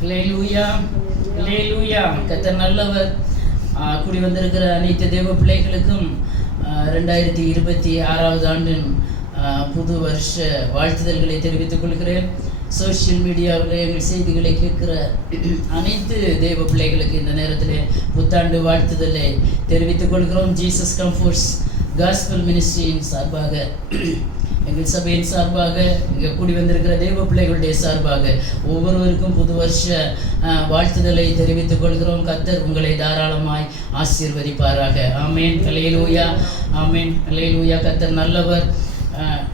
ஹல்லேலூயா, ஹல்லேலூயா. கர்த்தர் நல்லவர். கூடி வந்திருக்கிற அனைத்து தேவ பிள்ளைகளுக்கும் 2026 ஆண்டின் புது வருஷ வாழ்த்துதல்களை தெரிவித்துக் கொள்கிறேன். சோஷியல் மீடியாவில் எங்கள் செய்திகளை கேட்கிற அனைத்து தேவ பிள்ளைகளுக்கு இந்த நேரத்தில் புத்தாண்டு வாழ்த்துதலை தெரிவித்துக் கொள்கிறோம். ஜீசஸ் கம்ஃபோர்ட்ஸ் காஸ்பல் மினிஸ்ட்ரியின் சார்பாக, எங்கள் சபையின் சார்பாக, இங்கே கூடி வந்திருக்கிற தேவ பிள்ளைகளுடைய சார்பாக ஒவ்வொருவருக்கும் புது வருஷ வாழ்த்துதலை தெரிவித்துக் கொள்கிறோம். கர்த்தர் உங்களை தாராளமாய் ஆசீர்வதிப்பாராக. ஆமேன், ஹல்லேலூயா, ஆமேன், ஹல்லேலூயா. கர்த்தர் நல்லவர்.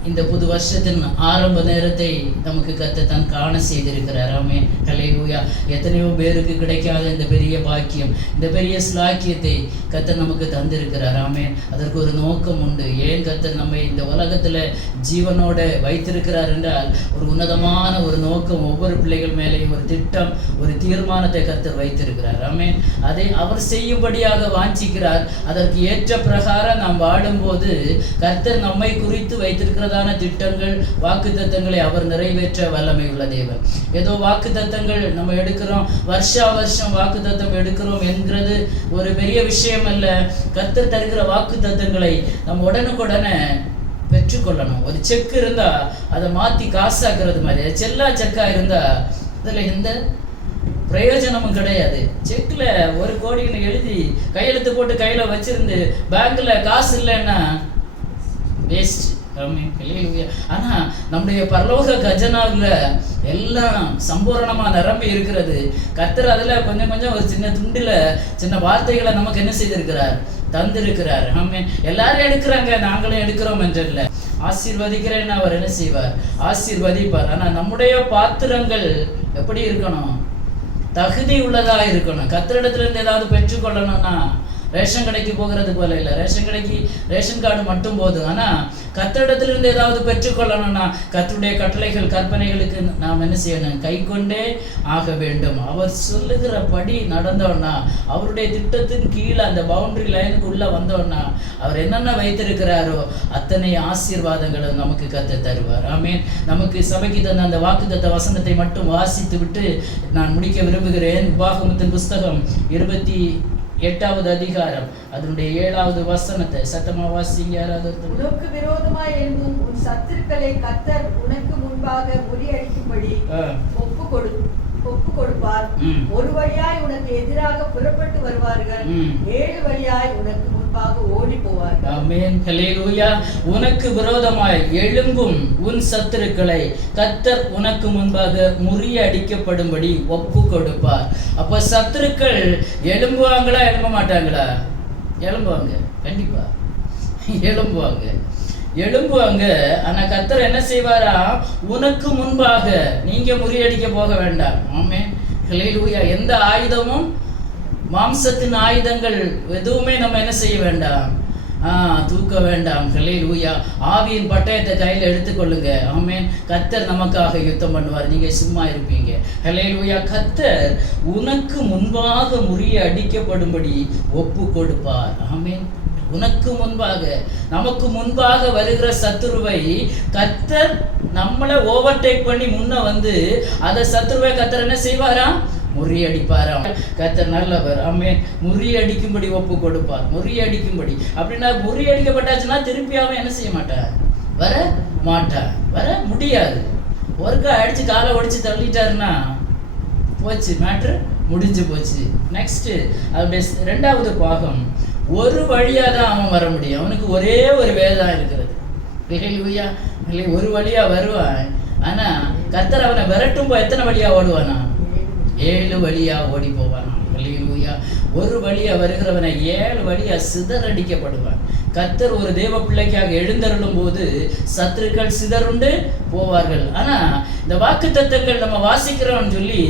இந்த புது வருஷத்தின் ஆரம்ப நேரத்தை நமக்கு கர்த்தர் தான் காண செய்திருக்கிறார். ஆமென், ஹல்லேலூயா. எத்தனையோ பேருக்கு கிடைக்காத இந்த பெரிய பாக்கியம், இந்த பெரிய ஸ்லாக்கியத்தை கர்த்தர் நமக்கு தந்திருக்கிறார். ஆமென். அதற்கு ஒரு நோக்கம் உண்டு. ஏன் கர்த்தர் நம்மை இந்த உலகத்தில் ஜீவனோட வைத்திருக்கிறார் என்றால் ஒரு உன்னதமான ஒரு நோக்கம், ஒவ்வொரு பிள்ளைகள் மேலேயும் ஒரு திட்டம், ஒரு தீர்மானத்தை கர்த்தர் வைத்திருக்கிறார். ஆமென். அதை அவர் செய்யும்படியாக வாஞ்சிக்கிறார். அதற்கு ஏற்ற பிரகாரம் நாம் வாழும்போது கர்த்தர் நம்மை குறித்து வைத்திருக்கிறதான திட்டங்கள், வாக்குத்தத்தங்களை அவர் நிறைவேற்ற வல்லமை உள்ள தேவன். ஏதோ வாக்குத்தத்தங்கள் நம்ம எடுக்கிறோம், வருஷா வருஷம் வாக்குத்தத்தம் எடுக்கிறோம் என்கிறது ஒரு பெரிய விஷயம் அல்ல. கர்த்தர் தருகிற வாக்குத்தத்தங்களை நம்ம உடனுக்குடனே பெற்றுக்கொள்ளணும். ஒரு செக் இருந்தா அதை மாத்தி காசாக்குறது மாதிரி, செல்லா செக்கா இருந்தா அதுல எந்த பிரயோஜனமும் கிடையாது. செக்ல 1 கோடின்னு எழுதி கையெழுத்து போட்டு கையில வச்சிருந்து பேங்க்ல காசு இல்லைன்னா வேஸ்ட். ஆனா நம்முடைய பரலோக கஜனாவில் எல்லாம் சம்பூரணமா நிரம்பி இருக்கிறது. கர்த்தர் அதுல கொஞ்சம் கொஞ்சம் ஒரு சின்ன துண்டுல சின்ன வார்த்தைகளை நமக்கு என்ன செய்திருக்கிறார், தந்திருக்கிறார். ஆமென். எல்லாரும் எடுக்கிறாங்க, நாங்களும் எடுக்கிறோம் என்று இல்லை. ஆசீர்வதிக்கிறேன்னு அவர் என்ன செய்வார், ஆசீர்வதிப்பார். ஆனா நம்முடைய பாத்திரங்கள் எப்படி இருக்கணும், தகுதி உள்ளதா இருக்கணும். கர்த்தரிடத்துல இருந்து ஏதாவது பெற்றுக்கொள்ளணும்னா ரேஷன் கடைக்கு போகிறது போல இல்லை. ரேஷன் கடைக்கு ரேஷன் கார்டு மட்டும் போதும். ஆனால் கர்த்தரிடத்திலிருந்து ஏதாவது பெற்றுக்கொள்ளணும்னா கர்த்தருடைய கட்டளைகள், கற்பனைகளுக்கு நாம் என்ன செய்யணும், கை கொண்டே ஆக வேண்டும். அவர் சொல்லுகிற படி நடந்தோன்னா, அவருடைய திட்டத்தின் கீழே அந்த பவுண்டரி லைனுக்கு உள்ள வந்தோன்னா அவர் என்னென்ன வைத்திருக்கிறாரோ அத்தனை ஆசீர்வாதங்களும் நமக்கு கர்த்தர் தருவார். ஆமென். நமக்கு சபைக்கு தந்த அந்த வாக்குத்தத்த வசனத்தை மட்டும் வாசித்து விட்டு நான் முடிக்க விரும்புகிறேன். உபாகமத்தின் புஸ்தகம் 28வது அதிகாரம் அதனுடைய 7வது வசனத்தை சத்தமா வாசிங்க. யாராவது உனக்கு விரோதமாய் எழும்பும் உன் சத்துருக்களை கர்த்தர் உனக்கு முன்பாக முறியடிக்கும்படி ஒப்பு கொடுப்பார். ஒரு வழியாய் உனக்கு எதிராக புறப்பட்டு வருவார்கள், 7 வழியாய் உனக்கு முன்பாக ஓடி போவார்கள். ஆமென், ஹல்லேலூயா. உனக்கு விரோதமாய் எழும்பும் உன் சத்துருக்களை கர்த்தர் உனக்கு முன்பாக முறியடிக்கப்படும்படி ஒப்பு கொடுப்பார். அப்ப சத்துருக்கள் எழும்புவாங்களா, எழும்ப மாட்டாங்களா? எழும்புவாங்க, கண்டிப்பா எழும்புவாங்க. ஆனா கர்த்தர் என்ன செய்வாரா, உனக்கு முன்பாக நீங்க முறியடிக்க போக வேண்டாம். ஆமென், ஹல்லேலூயா. எந்த ஆயுதமும், மாம்சத்தின் ஆயுதங்கள் எதுவுமே நம்ம என்ன செய்ய வேண்டாம், தூக்க வேண்டாம். ஹல்லேலூயா. ஆவியின் பட்டயத்தை கையில் எடுத்துக்கொள்ளுங்க. ஆமென். கர்த்தர் நமக்காக யுத்தம் பண்ணுவார், நீங்க சும்மா இருப்பீங்க. ஹல்லேலூயா. கர்த்தர் உனக்கு முன்பாக முறியடிக்கப்படும்படி ஒப்பு கொடுப்பார். ஆமென். உனக்கு முன்பாக, நமக்கு முன்பாக வருகிற சத்துருவை கர்த்தர் நம்மளை ஓவர்டேக் பண்ணி முன்ன வந்து அதை சத்துருவை கர்த்தர் என்ன செய்வாரா, முறியடிப்பாராம். கர்த்தர் நல்லவர். ஆமென். முறியடிக்கும்படி ஒப்பு கொடுப்பார். முறியடிக்கும்படி அப்படின்னா முறியடிக்கப்பட்டாச்சுன்னா திருப்பி அவன் என்ன செய்ய மாட்டான், வர முடியாது. ஒருக்கா அடிச்சு காலை ஒடிச்சு தள்ளிட்டாருன்னா போச்சு, மேட்ரு முடிஞ்சு போச்சு. நெக்ஸ்ட் அவருடைய 2வது பாகம், ஒரு வழியாக தான் அவன் வர முடியும். அவனுக்கு ஒரே ஒரு வேதம் இருக்கிறது. ஹல்லேலூயா. ஒரு வழியா வருவான். ஆனா கர்த்தர் அவனை விரட்டும் போது எத்தனை வழியா ஓடுவானா, 7 வழியா ஓடி போவானா. ஹல்லேலூயா. ஒரு வழியா வருகிறவனை 7 வழியா சிதறடிக்கப்படுவான். கர்த்தர் ஒரு தேவ பிள்ளைக்காக எழுந்தருளும் போது சத்துருக்கள் சிதறுண்டு போவார்கள். ஆனா இந்த வாக்குத்தத்தங்கள் நம்ம வாசிக்கிறோம்னு சொல்லி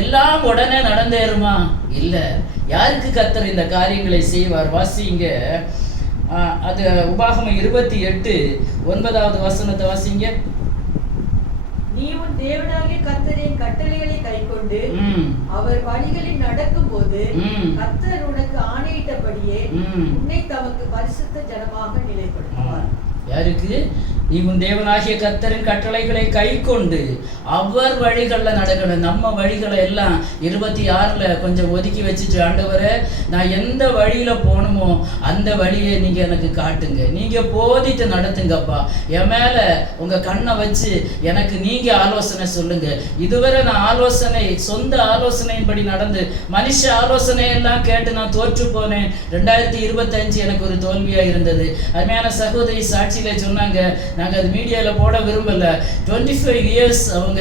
எல்லாம் உடனே நடந்தேறுமா? இல்ல. யாருக்கு கர்த்தர் இந்த காரியங்களை செய்வார்? வாசிங்க. அது உபாகமம் 28:9வது வசனத்தை வாசிங்க. நீ உன் தேவனாகிய கர்த்தரின் கட்டளைகளை கைக்கொண்டு அவர் வழிகளில் நடக்கும் போது கர்த்தர் உனக்கு ஆணையிட்டபடியே உன்னை தமக்கு பரிசுத்த ஜனமாக நிலைப்படுத்துவார். யாருக்கு? நீ உன் தேவனாகிய கர்த்தரின் கட்டளைகளை கை கொண்டு அவர் வழிகளில் நடக்கணும். நம்ம வழிகளை எல்லாம் 26 கொஞ்சம் ஒதுக்கி வச்சுட்டு, ஆண்டவரே நான் எந்த வழியில் போகணுமோ அந்த வழியை நீங்கள் எனக்கு காட்டுங்க, நீங்கள் போதித்து நடத்துங்கப்பா, என் மேலே உங்கள் கண்ணை வச்சு எனக்கு நீங்கள் ஆலோசனை சொல்லுங்கள். இதுவரை நான் சொந்த ஆலோசனையின்படி நடந்து மனுஷ ஆலோசனையெல்லாம் கேட்டு நான் தோற்று போனேன். 2025 எனக்கு ஒரு தோல்வியாக இருந்தது. அருமையான சகோதரி சாட்சியில சொன்னாங்க, நாங்கள் அது மீடியாவில் போட விரும்பலை. 25 இயர்ஸ் அவங்க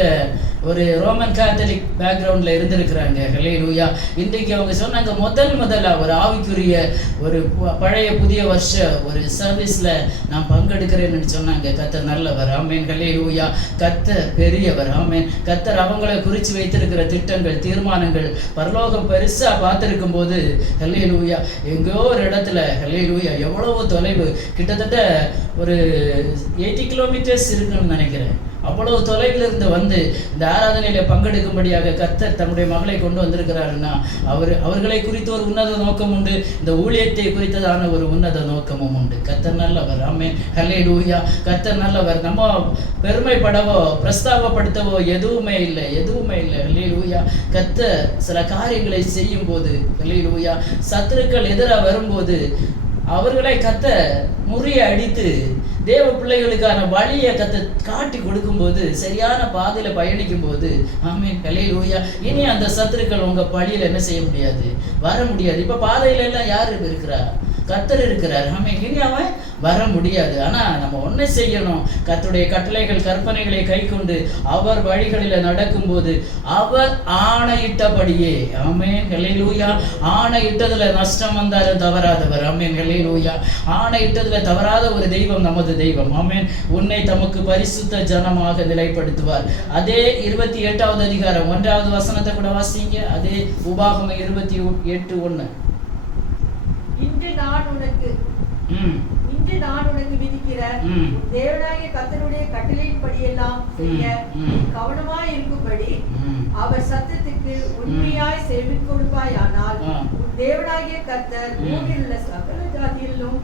ஒரு ரோமன் கேத்தலிக் பேக்ரவுண்டில் இருந்திருக்கிறாங்க. ஹல்லேலூயா. இன்றைக்கு அவங்க சொன்னாங்க, முதல்ல ஒரு ஆவிக்குரிய ஒரு பழைய புதிய வருஷ ஒரு சர்வீஸில் நான் பங்கெடுக்கிறேன்னு சொன்னாங்க. கர்த்தர் நல்லவர். ஆமேன். ஹல்லேலூயா. கர்த்தர் பெரியவர். ஆமேன். கர்த்தர் அவங்களை குறித்து வைத்திருக்கிற திட்டங்கள், தீர்மானங்கள் பரலோகம் பெருசாக பார்த்துருக்கும் போது, ஹல்லேலூயா, எங்கோ ஒரு இடத்துல, ஹல்லேலூயா, எவ்வளவு தொலைவு, கிட்டத்தட்ட ஒரு 80 கிலோமீட்டர்ஸ் இருக்குன்னு நினைக்கிறேன். அவ்வளவு தொலைவில் இருந்து வந்து இந்த ஆராதனையில பங்கெடுக்கும்படியாக கர்த்தர் தன்னுடைய மகளை கொண்டு வந்திருக்கிறாருன்னா அவர்களை குறித்து ஒரு உன்னத நோக்கம் உண்டு. இந்த ஊழியத்தை குறித்ததான ஒரு உன்னத நோக்கமும் உண்டு. கர்த்தர் நல்லவர். ஆமென். ஹல்லேலூயா. கர்த்தர் நல்லவர். நம்ம பெருமைப்படவோ பிரஸ்தாபப்படுத்தவோ எதுவுமே இல்லை. ஹல்லேலூயா. கர்த்தர் சில காரியங்களை செய்யும் போது, ஹல்லேலூயா, சத்துருக்கள் எதிராக வரும்போது அவர்களை கர்த்தர் முறியடித்து தேவ பிள்ளைகளுக்கான வழியை காட்டி கொடுக்கும்போது, சரியான பாதையில பயணிக்கும் போது, ஆமென். ஹல்லேலூயா, இனி அந்த சத்துருக்கள் உங்க பழியில என்ன செய்ய முடியாது, வர முடியாது. இப்ப பாதையில எல்லாம் யாரு இருக்கிறா? கர்த்தர் இருக்கிறார். ஆமென். இனி அவன் வர முடியாது. ஆனா நம்ம ஒண்ணு செய்யணும், கர்த்தருடைய கட்டளைகள் கற்பனைகளை கை கொண்டு அவர் வழிகளில நடக்கும்போது அவர் ஆணையிட்டபடியே, ஆமென். ஹல்லேலூயா, ஆணையிட்டதுல நஷ்டம் வந்தாலும் தவறாதவர். ஆமென். ஹல்லேலூயா, ஆணையிட்டதுல தவறாத ஒரு தெய்வம் நமது தெய்வம். ஆமென். உன்னை தமக்கு பரிசுத்த ஜனமாக நிலைப்படுத்துவார். அதே 28வது அதிகாரம் 1வது வசனத்தை கூட வாசிங்க. அதே உபாகமம் 28:1. இன்று நான் உனக்கு விதிக்கிற தேவனாகிய கர்த்தருடைய கட்டளையின்படியெல்லாம் செய்ய கவனமாய் இருக்கும்படி அவர் சத்தத்துக்கு உண்மையாய் செவி கொடுப்பாயானால் உன் தேவனாகிய கர்த்தர் பூமியில் உள்ள சகல ஜாதியிலும்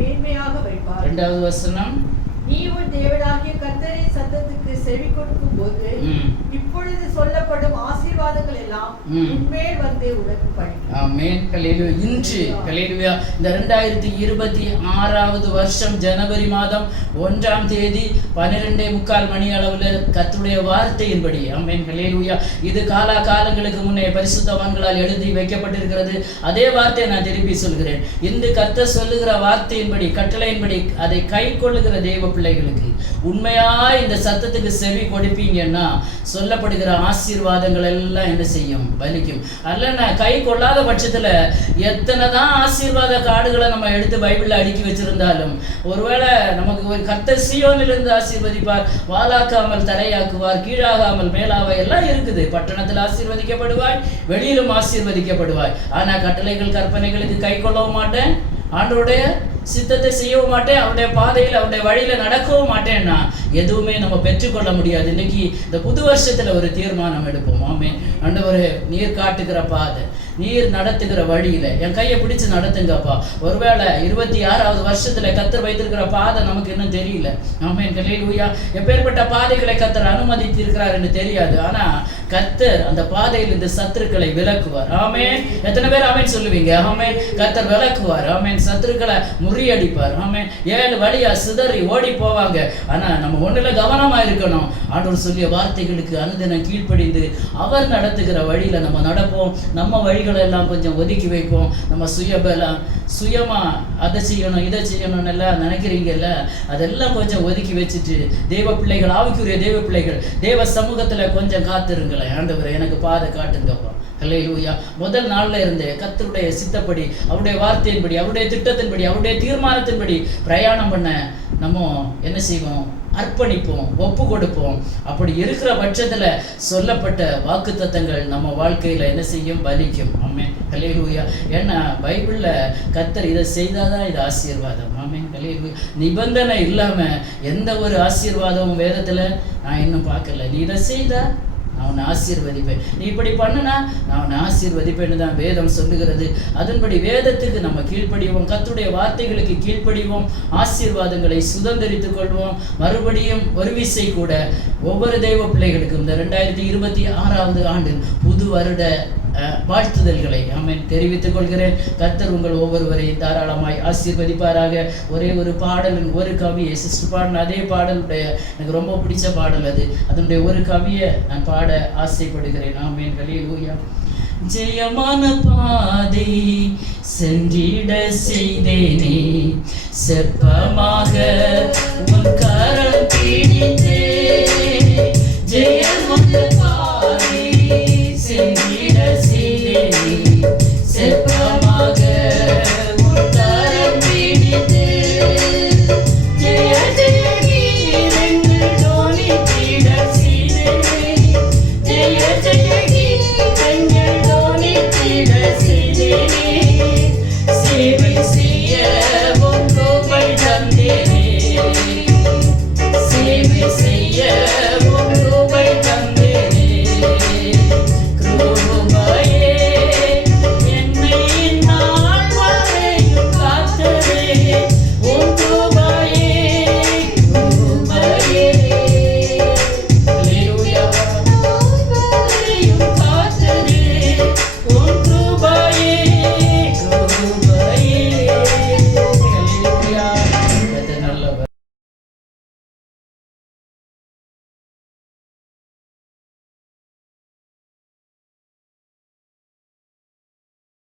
மேன்மையாக வைப்பார். 2வது வசனம், நீ உன் தேவனாகிய கர்த்தரின் சத்தத்துக்கு செவி கொடுக்கும் போது இப்பொழுது சொல்லப்படும் ஆசீர்வாதங்கள் எல்லாம் உன்மேல் வந்து உனக்கு பலிக்கும். ஆமென். ஹல்லேலூயா. இன்று ஹல்லேலூயா இந்த 2026வது வருஷம் ஜனவரி மாதம் 1ஆம் தேதி 12:45 மணி அளவில் கர்த்தருடைய வார்த்தையின்படி, ஆமென். ஹல்லேலூயா, இது காலங்களுக்கு முன்னே பரிசுத்தவான்களால் எழுதி வைக்கப்பட்டிருக்கிறது. அதே வார்த்தையை நான் திருப்பி சொல்கிறேன். இன்று கர்த்தர் சொல்லுகிற வார்த்தையின்படி, கட்டளையின்படி அதை கை கொள்ளுகிற தேவ பிள்ளைகளுக்கு உண்மையாய் இந்த சத்தத்துக்கு செவி கொடுப்பீங்கன்னா சொல்லப்படுகிற ஆசீர்வாதங்கள் எல்லாம் என்ன செய்யும், பலிக்கும். அல்ல கை கொள்ளாத பட்சத்துல எத்தனை தான் ஆசீர்வாத கார்டுகளை நம்ம எடுத்து பைபிள்ல அடுக்கி வச்சிருந்தாலும், ஒருவேளை நமக்கு ஒரு கர்த்தர் சீயோனிலிருந்து ஆசீர்வதிப்பார், வாலாக்காமல் தரையாக்குவார், கீழாகாமல் மேலாவ எல்லாம் இருக்குது. பட்டணத்தில் ஆசீர்வதிக்கப்படுவாய், வெளியிலும் ஆசீர்வதிக்கப்படுவாய். ஆனா கட்டளைகள் கற்பனைகளுக்கு கை கொள்ளவும் மாட்டேன், ஆண்டவருடைய சித்தத்தை செய்யவும் மாட்டேன், அவருடைய பாதையில் அவருடைய வழியில நடக்கவும் மாட்டேன்னா எதுவுமே நம்ம பெற்றுக்கொள்ள முடியாது. இன்னைக்கு இந்த புது வருஷத்துல ஒரு தீர்மானம் எடுப்போம். ஆமென். ஆண்டவரே, நீர் காட்டுகிற பாதை, நீர் நடத்துகிற வழியில என் கையை பிடிச்சு நடத்துங்கப்பா. ஒருவேளை 26வது வருஷத்துல கர்த்தர் வைத்திருக்கிற பாதை நமக்கு இன்னும் தெரியல. ஆமென். ஹல்லேலூயா. எப்பேற்பட்ட பாதைகளை கர்த்தர் அனுமதித்திருக்கிறார் என்று தெரியாது. ஆனா கர்த்தர் அந்த பாதையில் இந்த சத்துருக்களை விலக்குவார். ஆமென். எத்தனை பேர் ஆமென் சொல்லுவீங்க? ஆமென். கர்த்தர் விலக்குவார். ஆமென். சத்துருக்களை முறியடிப்பார். ஆமென். 7 வழியா சிதறி ஓடி போவாங்க. ஆனா நம்ம ஒண்ணுல கவனமா இருக்கணும். ஆண்டவர் சொல்லிய வார்த்தைகளுக்கு அனுதினம் கீழ்ப்படிந்து அவர் நடத்துகிற வழியில நம்ம நடப்போம். நம்ம வழிகளை எல்லாம் கொஞ்சம் ஒதுக்கி வைப்போம். நம்ம சுயமா அதை செய்யணும் இதை செய்யணும்னு எல்லாம் நினைக்கிறீங்கல்ல, அதெல்லாம் கொஞ்சம் ஒதுக்கி வச்சுட்டு தேவ பிள்ளைகள், ஆவிக்குரிய தேவ பிள்ளைகள் தேவ சமூகத்துல கொஞ்சம் காத்திருங்களேன். ஆண்டவரே, எனக்கு பாதை காட்டுங்கப்பா. ஹல்லேலூயா. முதல் நாள்ல இருந்தே கர்த்தருடைய சித்தப்படி, அவருடைய வார்த்தையின்படி, அவருடைய திட்டத்தின்படி, அவருடைய தீர்மானத்தின்படி பிரயாணம் பண்ண நம்ம என்ன செய்வோம், அர்ப்பணிப்போம், ஒப்பு கொடுப்போம். அப்படி இருக்கிற பட்சத்துல சொல்லப்பட்ட வாக்குத்தத்தங்கள் நம்ம வாழ்க்கையில என்ன செய்யும், பலிக்கும். ஆமென். ஹல்லேலூயா. ஏன்னா பைபிள்ல கர்த்தர் இதை செய்தாதான் இது ஆசீர்வாதம். ஆமென். ஹல்லேலூயா. நிபந்தனை இல்லாம எந்த ஒரு ஆசீர்வாதமும் வேதத்துல நான் இன்னும் பார்க்கல. நீ இதை செய்தா நான் உன்னை ஆசீர்வதிப்பேன். நீ இப்படி பண்ணுனா நான் உன்னை ஆசீர்வதிப்பேன்னு தான் வேதம் சொல்லுகிறது. அதன்படி வேதத்துக்கு நம்ம கீழ்ப்படிவோம், கர்த்தருடைய வார்த்தைகளுக்கு கீழ்ப்படிவோம், ஆசீர்வாதங்களை சுதந்திரித்துக் கொள்வோம். மறுபடியும் ஒரு விசை கூட ஒவ்வொரு தெய்வ பிள்ளைகளுக்கும் இந்த 2026 ஆண்டில் புது வருட வாழ்த்துதல்களை ஆமென் தெரிவித்துக் கொள்கிறேன். கர்த்தர் உங்கள் ஒவ்வொருவரையும் தாராளமாய் ஆசீர்வதிப்பாராக. ஒரே ஒரு பாடலின் ஒரு கவியை சிஸ்டர் பாடின அதே பாடலுடைய எனக்கு ரொம்ப பிடிச்ச பாடல் அது. அதனுடைய ஒரு கவியை நான் பாட ஆசைப்படுகிறேன். ஆமென். ஹல்லேலூயா. ஜெயமான பாதை சென்றிட செய்தேனே, செப்பமாக உன் கரம்